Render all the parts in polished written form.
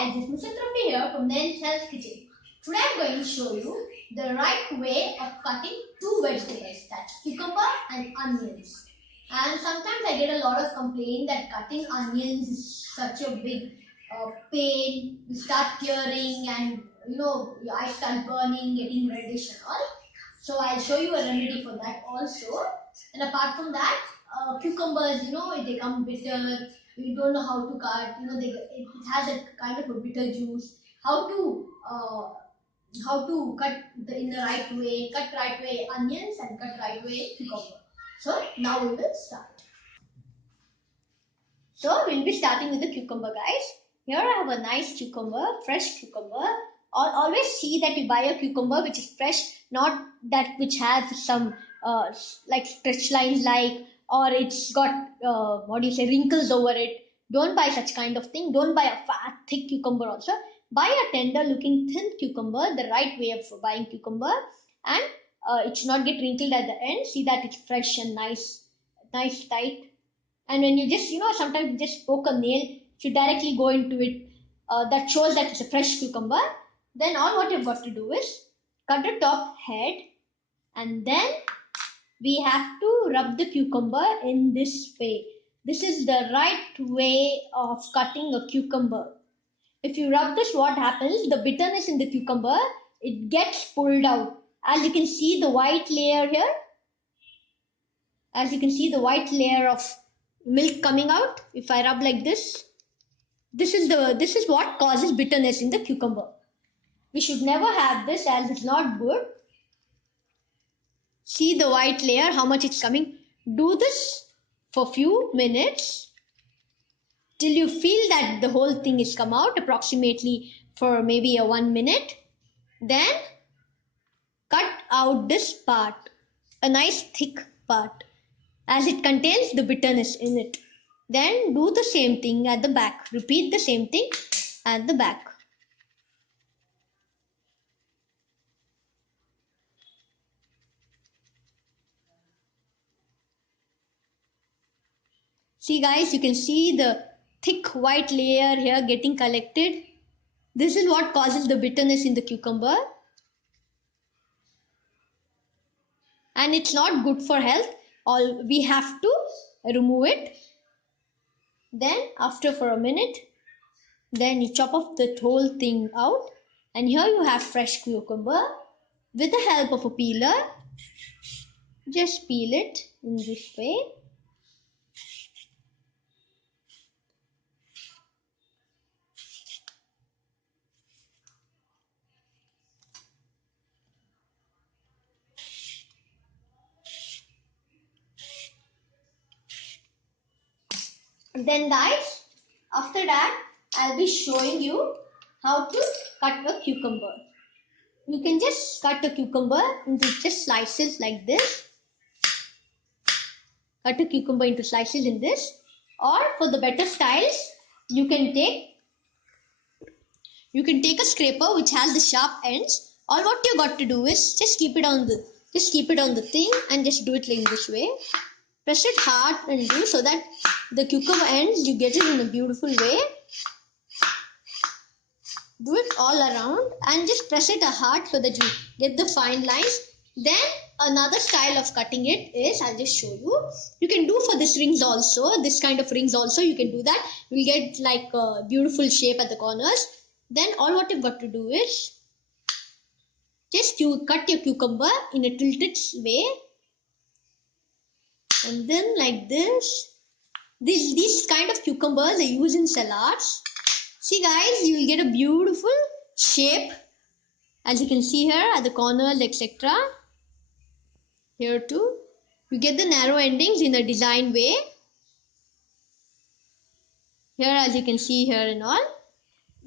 guys, it's Mr. Truppi here from Nen's Health Kitchen. Today I'm going to show you the right way of cutting two vegetables, that's cucumber and onions. And sometimes I get a lot of complaint that cutting onions is such a big pain. You start tearing and your eyes start burning, getting reddish and all. So I'll show you a remedy for that also. And apart from that, cucumbers, they come bitter. You don't know how to cut. It has a kind of a bitter juice. How to cut in the right way? Cut right way onions and cut right way cucumber. So now we will start. So we'll be starting with the cucumber, guys. Here I have a nice cucumber, fresh cucumber. Always see that you buy a cucumber which is fresh, not that which has some like stretch lines or it's got wrinkles over it. Don't buy such kind of thing. Don't buy a fat thick cucumber also. Buy a tender looking thin cucumber, the right way of buying cucumber, and it should not get wrinkled at the end. See that it's fresh and nice tight. And when you just sometimes you just poke a nail to directly go into it, that shows that it's a fresh cucumber. Then all what you've got to do is cut the top head, and then we have to rub the cucumber in this way. This is the right way of cutting a cucumber. If you rub this, what happens? The bitterness in the cucumber, it gets pulled out. As you can see the white layer here, as you can see the white layer of milk coming out. If I rub like this is what causes bitterness in the cucumber. We should never have this, as it's not good. See the white layer, how much it's coming. Do this for few minutes till you feel that the whole thing is come out, approximately for maybe a 1 minute. Then cut out this part, a nice thick part, as it contains the bitterness in it. Then do the same thing at the back. Repeat the same thing at the back. See guys, you can see the thick white layer here getting collected. This is what causes the bitterness in the cucumber. And it's not good for health. We have to remove it. Then after for a minute, then you chop off the whole thing out. And here you have fresh cucumber. With the help of a peeler, just peel it in this way. Then guys, after that, I'll be showing you how to cut a cucumber. You can just cut a cucumber into just slices like this. Cut a cucumber into slices in this. Or for the better styles, you can take a scraper which has the sharp ends. All what you got to do is just keep it on the thing and just do it like this way. Press it hard and do so that the cucumber ends, you get it in a beautiful way. Do it all around and just press it hard so that you get the fine lines. Then another style of cutting it is, I'll just show you. You can do for this rings also, this kind of rings also, you can do that. You'll get like a beautiful shape at the corners. Then all what you've got to do is just you cut your cucumber in a tilted way. And then like this, these kind of cucumbers are used in salads. See guys, you will get a beautiful shape, as you can see here at the corners, etc. Here too, you get the narrow endings in a design way. Here, as you can see here and all.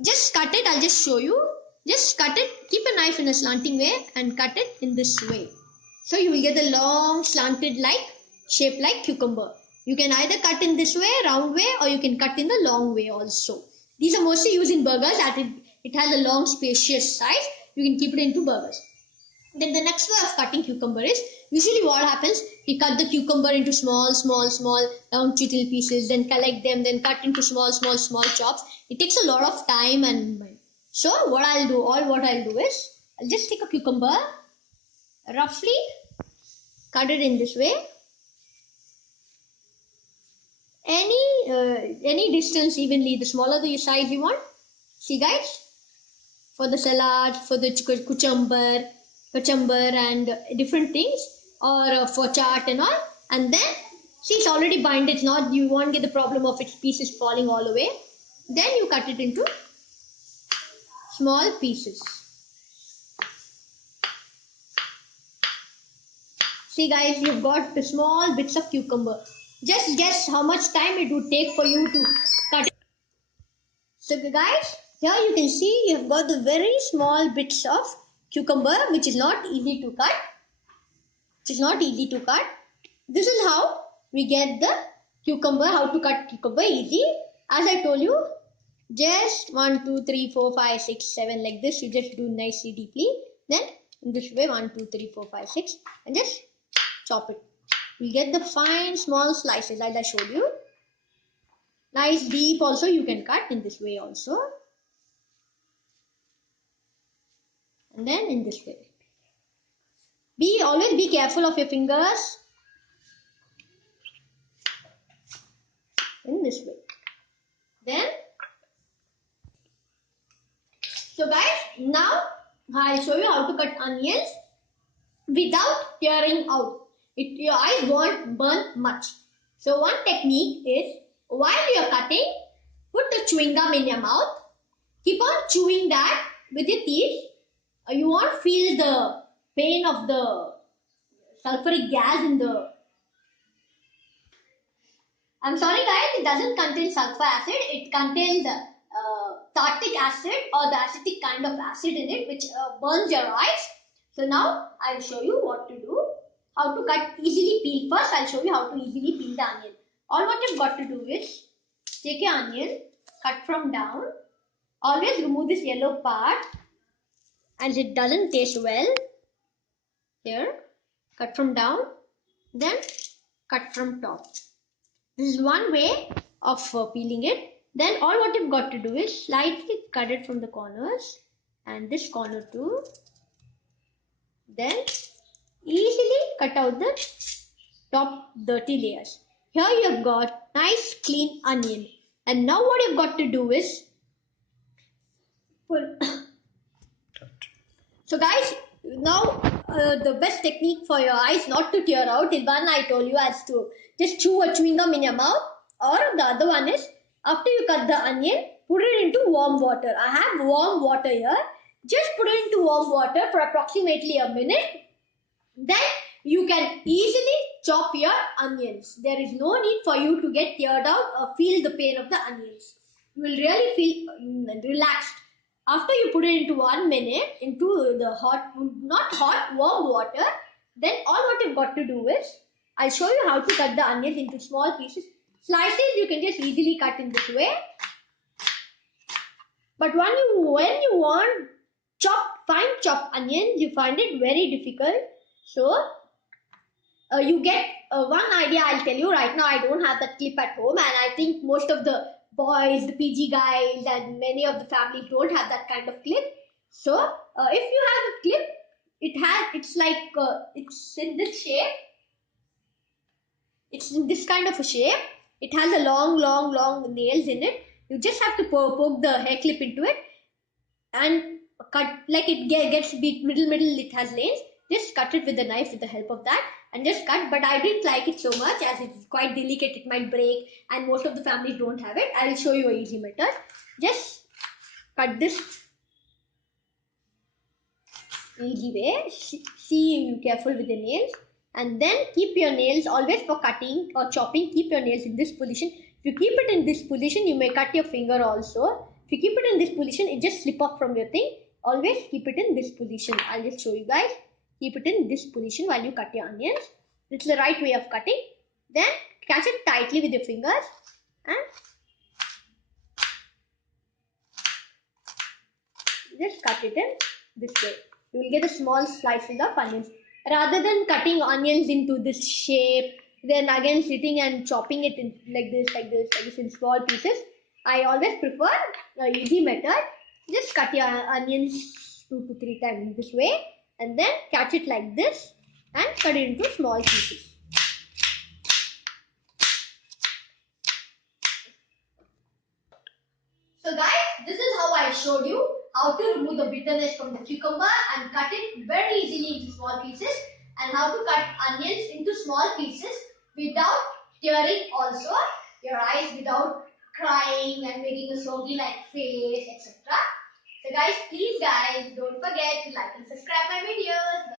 Just cut it. I'll just show you. Just cut it. Keep a knife in a slanting way and cut it in this way. So you will get the long slanted shape like cucumber. You can either cut in this way, round way, or you can cut in the long way also. These are mostly used in burgers as it has a long spacious size. You can keep it into burgers. Then the next way of cutting cucumber is, usually what happens, we cut the cucumber into small, round little pieces, then collect them, then cut into small chops. It takes a lot of time and money. So what I'll do is, I'll just take a cucumber, roughly cut it in this way, any distance evenly. The smaller the size you want. See guys, for the salad, for the cucumber and different things, or for chaat and all. And then, see, it's already bind. It's not, you won't get the problem of its pieces falling all the way. Then you cut it into small pieces. See guys, you've got the small bits of cucumber. Just guess how much time it would take for you to cut it. So guys, here you can see you've got the very small bits of cucumber, which is not easy to cut. This is how we get the cucumber, how to cut cucumber easy. As I told you, just 1, 2, 3, 4, 5, 6, 7 like this. You just do nicely deeply. Then in this way, 1, 2, 3, 4, 5, 6, and just chop it. You get the fine small slices as I showed you. Nice deep also you can cut in this way also. And then in this way. Always be careful of your fingers. In this way. Then, so guys, now I'll show you how to cut onions without tearing out. Your eyes won't burn much. So one technique is, while you're cutting, put the chewing gum in your mouth. Keep on chewing that with your teeth. You won't feel the pain of the sulfuric gas in the... I'm sorry guys, it doesn't contain sulfur acid. It contains tartic acid, or the acetic kind of acid in it, which burns your eyes. So now I'll show you what to do. How to cut easily peel. First I'll show you how to easily peel the onion. All what you've got to do is, take your onion, cut from down. Always remove this yellow part, as it doesn't taste well. Here, cut from down, then cut from top. This is one way of peeling it. Then all what you've got to do is slightly cut it from the corners, and this corner too. Then easily cut out the top dirty layers. Here you've got nice clean onion. And now what you've got to do is pull. So guys, now the best technique for your eyes not to tear out is one I told you, as to just chew a chewing gum in your mouth. Or the other one is, after you cut the onion, put it into warm water. I have warm water here. Just put it into warm water for approximately a minute. Then you can easily chop your onions. There is no need for you to get teared out or feel the pain of the onions. You will really feel relaxed. After you put it into 1 minute into the warm water, then all what you've got to do is, I'll show you how to cut the onions into small pieces. Slices you can just easily cut in this way. But when you want fine chopped onions, you find it very difficult. So you get one idea I'll tell you right now. I don't have that clip at home, and I think most of the boys, the PG guys, and many of the families don't have that kind of clip. So if you have a clip, it's in this shape. It's in this kind of a shape. It has a long nails in it. You just have to poke the hair clip into it and cut, like it gets middle, it has lanes. Just cut it with a knife with the help of that, and just cut. But I didn't like it so much, as it's quite delicate. It might break, and most of the families don't have it. I'll show you an easy method. Just cut this easy way. See, you careful with the nails. And then keep your nails, always for cutting or chopping, keep your nails in this position. If you keep it in this position, you may cut your finger also. If you keep it in this position, it just slip off from your thing. Always keep it in this position. I'll just show you guys. Keep it in this position while you cut your onions. It's the right way of cutting. Then catch it tightly with your fingers and just cut it in this way. You will get a small slices of onions. Rather than cutting onions into this shape, then again sitting and chopping it in like this in small pieces, I always prefer the easy method. Just cut your onions 2 to 3 times this way, and then catch it like this and cut it into small pieces. So guys, this is how I showed you how to remove the bitterness from the cucumber and cut it very easily into small pieces, and how to cut onions into small pieces without tearing also your eyes, without crying and making a soggy like face, etc. So guys, please guys, don't forget to like and subscribe my videos.